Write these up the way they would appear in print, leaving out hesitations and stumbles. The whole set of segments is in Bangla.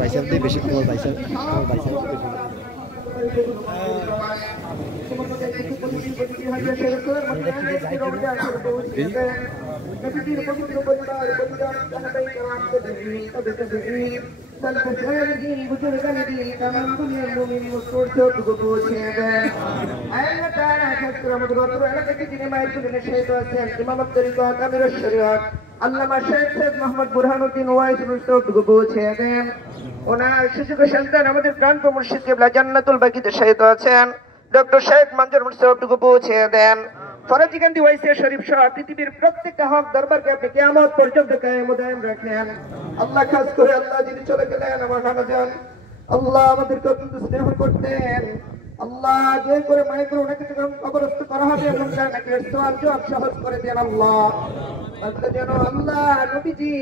ভাইসাব দিয়ে বেশি তোমার ভাইসাব আল্লামা শেখ সৈয়দ মোহাম্মদ বুরহানুদ্দিন ওয়াইস মুস্তাফাকে পৌঁছে দেন। ওনার শিশুকে সন্তান আমাদের প্রাণপ্রিয় মুর্শিদ কিবলা জান্নাতুল বাকিতে শহীদ আছেন ডক্টর শেখ মঞ্জুর মুস্তাফাকে পৌঁছে দেন। ফরাজিকান্দি ওয়াইসিয়া শরীফ সহ পৃথিবীর প্রত্যেকটা হক দরবারকে আপনি কিয়ামত পর্যন্ত কায়েম ও দায়েম রাখেন। আল্লাহ খাস করে আল্লাহ যিনি চলে গেলেন আমার নানা যান, আল্লাহ আমাদেরকে অত্যন্ত স্নেহ করতেন। আল্লাহ যে করে মায়ের করে ওনাকে কবরস্থ করা হবে এবং নাকি সওয়াল জবাব সহজ করে দেন আল্লাহ। যেন আল্লাহ নবীজি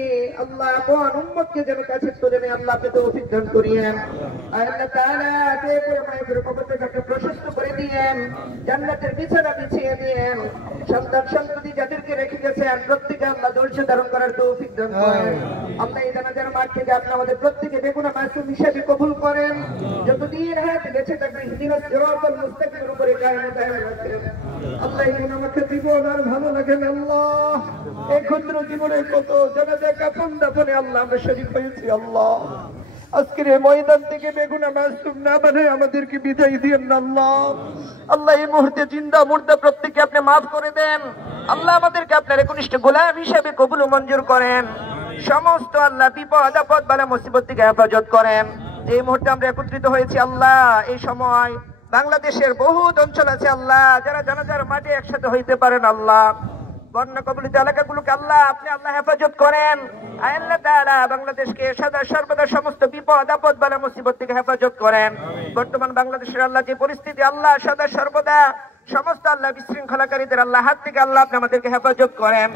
আল্লাহ আপন উম্মতকে যেন কাছে তুলে নিয়ে আল্লাহ আপনি তৌফিক দান করিয়েন। আল্লাহ তাআলা যে করে মায়ের কবরটাকে আপনি প্রশস্ত করে দিয়েন, জান্নাতের বিছানা বিছিয়ে দিয়েন। সন্তান সন্ততি যাদেরকে রেখে গেছেন প্রত্যেকে আল্লাহ ধৈর্য ধারণ করার তৌফিক দান করেন। আল্লাহ এই জানাজার মাঠ থেকে আপনি আমাদের প্রত্যেকে বেগুনা মাসুম হিসেবে কবুল করেন। যতদিন হায়াতে বেঁচে থাকবেন ইহদিনাস সিরাতাল মুস্তাকিমের উপরে কায়েম ও দায়েম রাখেন। আল্লাহ এই আমাকে জীবন আর ভালো লাগে না আল্লাহ। এই ক্ষুদ্র জীবনের কত জানাজা কাফন দাফনে আল্লাহ আমরা শরীক হয়েছি আল্লাহ। আজকের এই ময়দান থেকে বেগুনা মাসুম না বানায় আমাদেরকে বিদায় দিয়েন না আল্লাহ। আল্লাহ এই মুহূর্তে জিন্দা মুর্দা প্রত্যেককে আপনি মাফ করে দেন আল্লাহ। আমাদেরকে আপনার একনিষ্ঠ গোলাম হিসেবে কবুল ও মঞ্জুর করেন। সমস্ত আল্লাহ বিপদ আপদ বালা মুসিবত থেকে হেফাজত করেন। যে মুহূর্তে আমরা একত্রিত হয়েছি আল্লাহ, এই সময় বাংলাদেশের বহু অঞ্চল আছে আল্লাহ যারা জানাজার মাঠে একসাথে হইতে পারেন আল্লাহ। বন্যা কবলিত এলাকাগুলোকে আল্লাহ আপনি আল্লাহ হেফাজত করেন। আল্লাহ তাআলা বাংলাদেশকে সদা সর্বদা সমস্ত বিপদ আপদ বালা মুসিবত থেকে হেফাজত করেন। বর্তমান বাংলাদেশের আল্লাহ যে পরিস্থিতি আল্লাহ সদা সর্বদা সমস্ত আল্লাহ বিশৃঙ্খলাকারীদের আল্লাহ হাত থেকে আল্লাহ আপনি আমাদেরকে হেফাজত করেন।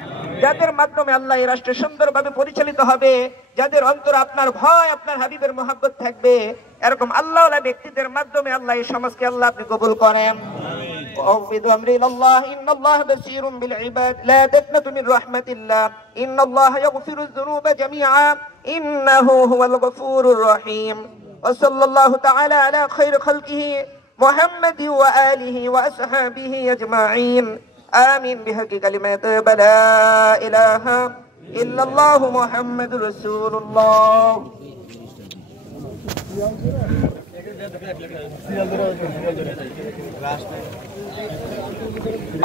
যাদের মাধ্যমে আল্লাহ এই রাষ্ট্র সুন্দরভাবে পরিচালিত হবে, যাদের অন্তর আপনার ভয় আপনার হাবিবের মহব্বত থাকবে, এরকম আল্লাহওয়ালা ব্যক্তিদের মাধ্যমে আল্লাহ এই সমাজকে আল্লাহ আপনি কবুল করেন। وأفوض أمري إلى الله إن الله بصير بالعباد لا تقنطوا من رحمة الله إن الله يغفر الذنوب جميعا إنه هو الغفور الرحيم وصلى الله تعالى على خير خلقه محمد وآله وأصحابه أجمعين آمين بحق كلمة لا إله إلا الله محمد رسول الله.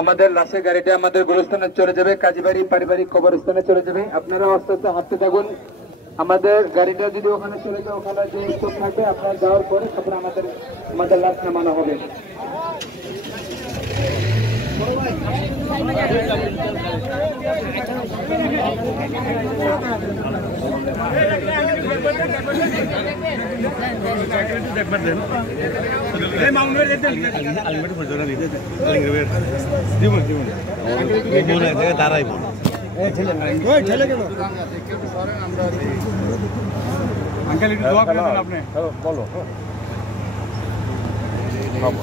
আমাদের লাশের গাড়িটা আমাদের গোরস্থানে চলে যাবে, কাজীবাড়ি পারিবারিক কবরস্থানে চলে যাবে। আপনারা আস্তে আস্তে হাঁটতে থাকুন। আমাদের গাড়িটা যদি ওখানে চলে যায়, ওখানে যে স্টপ থাকবে আপনারা যাওয়ার পরে তারপরে আমাদের লাশ নামানো হবে।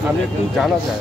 আমি একটু জানা যায়।